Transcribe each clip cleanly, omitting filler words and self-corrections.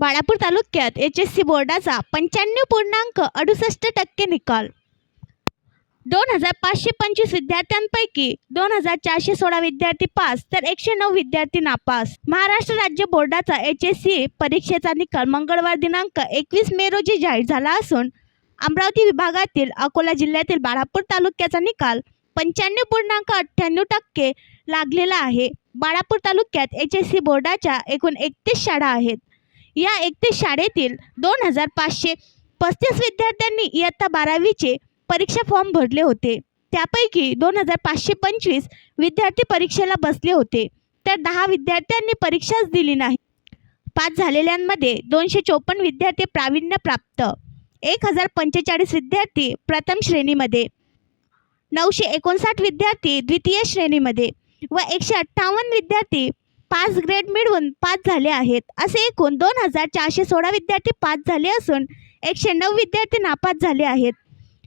बाळापूर तालुक्यात HSC बोर्डाचा 95.68% निकाल. 2525 विद्यार्थ्यांपैकी 2416 विद्यार्थी पास तर 109 विद्यार्थी नापास. महाराष्ट्र राज्य बोर्डाचा HSC परीक्षेचा निकाल मंगळवार दिनांक 21 मे रोजी जाहीर झाला असून अमरावती विभागातील अकोला जिल्ह्यातील बाळापूर तालुक्याचा निकाल 95.98% लागलेला आहे. बाळापूर तालुक्यात HSC बोर्डाच्या एकूण 31 शाळा आहेत. या 31 शाळेतील 2535 विद्यार्थ्यांनी इयत्ता 12वीचे परीक्षा फॉर्म भरले होते. त्यापैकी 2525 विद्यार्थी परीक्षेला बसले होते तर 10 विद्यार्थ्यांनी परीक्षाच दिली नाही. पास झालेल्यांमध्ये 254 विद्यार्थी प्रावीण्य प्राप्त, 1045 विद्यार्थी प्रथम श्रेणीमध्ये, 959 विद्यार्थी द्वितीय श्रेणीमध्ये व 158 विद्यार्थी 5 ग्रेड मिळवून पास झाले आहेत. असे एकूण 2416 विद्यार्थी पास झाले असून 109 विद्यार्थी नापास झाले आहेत.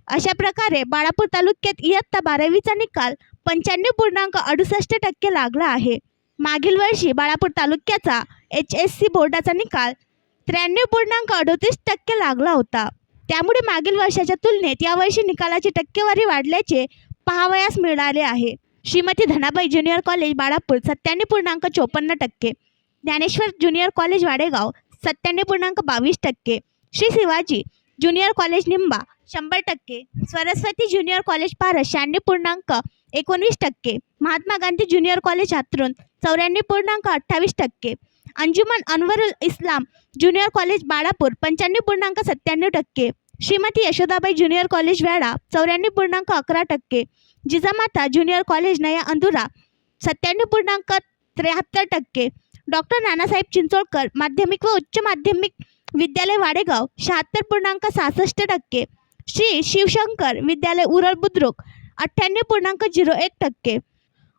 अशा प्रकारे बाळापूर तालुक्यात इयत्ता 12वीचा निकाल 95.68% लागला आहे. मागील वर्षी बाळापूर तालुक्याचा HSC बोर्डाचा निकाल 93.38% लागला होता. त्यामुळे मागील वर्षाच्या तुलनेत यावर्षी निकालाची टक्केवारी वाढल्याचे पाहावयास मिळाले आहे. Shrimati Dhanabai junior college Balapur 97.54%, Dnyaneshwar junior college Wadegaon 97.22%, Shri Shivaji junior college Nimba 100%, Saraswati junior college Paras 96.19%, Mahatma Gandhi junior college Hatrun 94.28%, Anjuman Anwarul Islam junior college Balapur 95.97%, Shrimati Yashodabai junior college Vela 94.11%, Jijamata junior college Naya अंधुरा 97.73%, doctor Nanasaheb Chincholkar माध्यमिक व उच्च माध्यमिक विद्यालय वाडेगाव 76.66%, श्री शिवशंकर विद्यालय उरळ बुद्रुक 98.01%,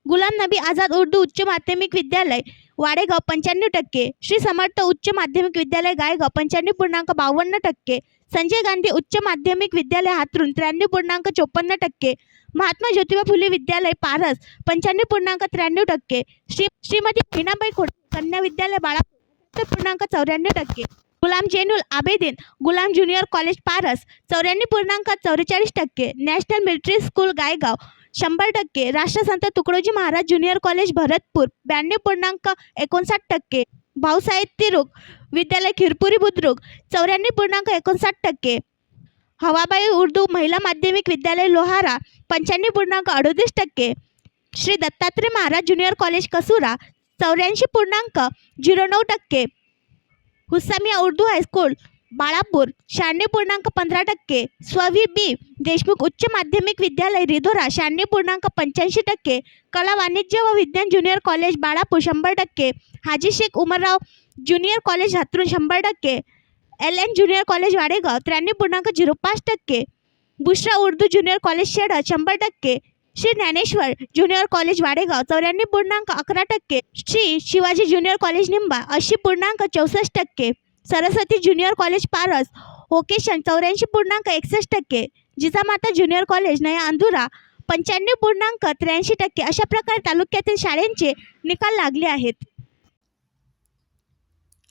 गुलाम नबी आझाद उर्दू उच्च माध्यमिक विद्यालय वाडेगाव 95%, श्री समर्थ उच्च माध्यमिक विद्यालय गायगाव 95.52%, संजय गांधी उच्च माध्यमिक विद्यालय हातरून 93.54%, महात्मा ज्योतिबा फुले विद्यालय पारस 95.93%, श्रीमती मीनाबाई खोडके कन्या विद्यालय Balapur 74.94%, Ghulam Zainul Abedin Ghulam junior college Paras 94.44%, national military school Gaigaon 100%, Rashtrasant Tukdoji Maharaj junior college Bharatpur 92.59%, Bhausaheb Tiruk विद्यालय खिरपुरी बुद्रुक 94.59%, हवाबाई उर्दू महिला माध्यमिक विद्यालय Lohara 95.38%, Shri Dattatray Maharaj junior college Kasura 84.09%, Hussamiya Urdu high school Balapur 96.15%, स्ववी बी देशमुख उच्च माध्यमिक विद्यालय रिधोरा 96.85%, कला वाणिज्य व विज्ञान junior college Balapur 100%, Haji Shaikh उमरराव junior college Hatrun 100%, LN junior college Wadegaon 93.05%, Bushra Urdu junior college Sheda 100%, Shri Dnyaneshwar junior college Wadegaon 94.11%, Shri Shivaji junior college Nimba 80.64%, Saraswati junior college Paras vocation 84.61%, Jijamata junior college Naya Andhura 95.83%. अशा प्रकारे तालुक्यातील शाळांचे निकाल लागले आहेत.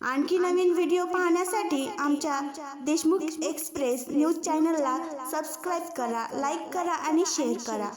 आणखी नवीन व्हिडिओ पाहण्यासाठी आमच्या देशमुख एक्सप्रेस न्यूज चॅनलला सबस्क्राईब करा, लाईक करा आणि शेअर करा.